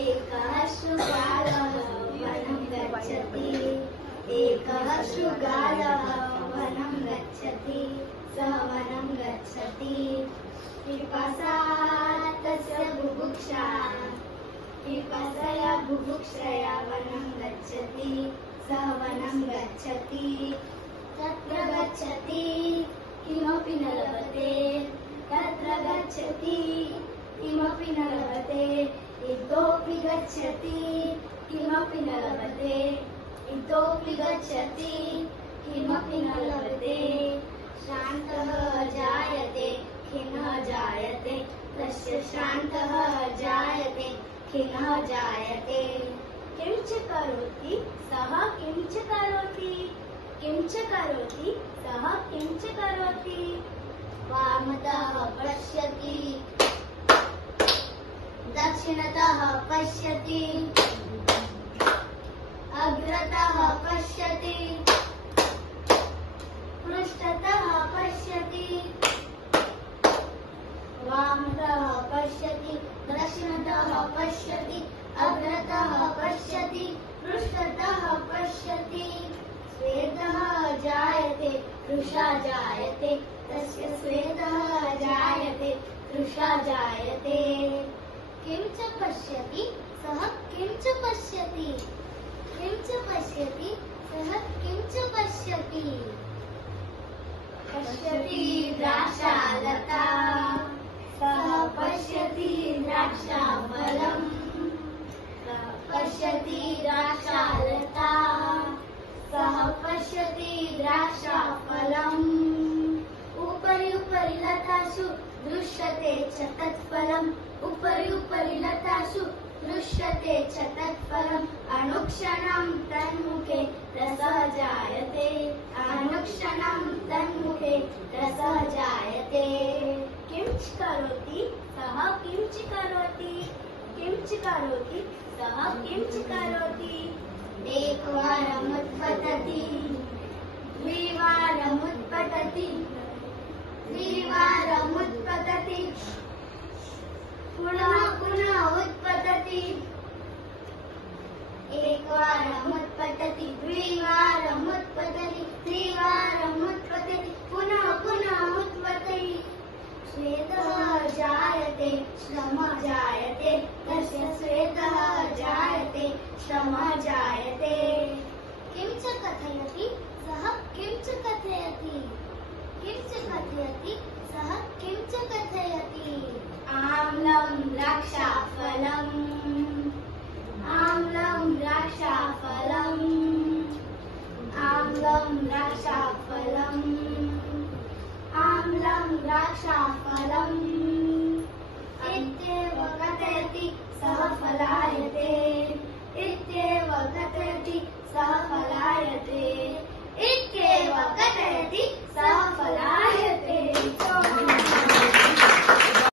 एकः शृगालः वनं गच्छति एकः शृगालः वनं गच्छति सः वनं गच्छति पिपासा तस्य बुभुक्षा पिपासया बुभुक्षया वनं गच्छति सः वनं गच्छति तत्र गच्छति किमपि न लभते तत्र गच्छति किमपि न लभते इतोपि गच्छति किमपि न लभते इतोपि गच्छति किमपि न लभते शान्तः जायते खिन्नः जायते तस्य शान्तः जायते खिन्नः जायते किञ्च करोति सः किञ्च करोति किञ्च करोति सः किञ्च करोति वामतः पश्यति दक्षिणतः पश्यति अग्रतः पश्यति पृष्ठतः पश्यति वामतः पश्यति दक्षिणतः पश्यति अग्रतः पश्यति पृष्ठतः पश्यति स्वेदः जायते कृशा जायते तस्य स्वेदः जायते कृशा जायते किञ्च पश्यति सः किञ्च पश्यति किञ्च पश्यति सः किञ्च पश्यति पश्यति द्राक्षालता सः पश्यति द्राक्षाफलम् पश्यति द्राक्षालता सः पश्यति द्राक्षाफलम् उपरि उपरि लतासु दृश्यते च तत्फलम् उपरि उपरि लतासु दृश्यते च तत्फलम् अनुक्षणं तन्मुखे रसः जायते अनुक्षणं तन्मुखे रसः जायते किञ्च करोति सः किञ्च करोति किञ्च करोति सः किञ्च करोति एकवारम् उत्पतति द्विवारम् उत्पतति त्रिवारम् उत्पतति पुनः पुनः उत्पतति एकवारम् उत्पतति द्विवारम् उत्पतति त्रिवारम् उत्पतति पुनः पुनः उत्पतति स्वेदः जायते श्रमः जायते तस्य स्वेदः जायते श्रमः जायते किञ्च कथयति सः किञ्च कथयति किञ्च कथयति सः किञ्च कथयति आम्लं द्राक्षाफलम् आम्लं द्राक्षाफलम् आम्लं द्राक्षाफलम् आम्लं द्राक्षाफलम्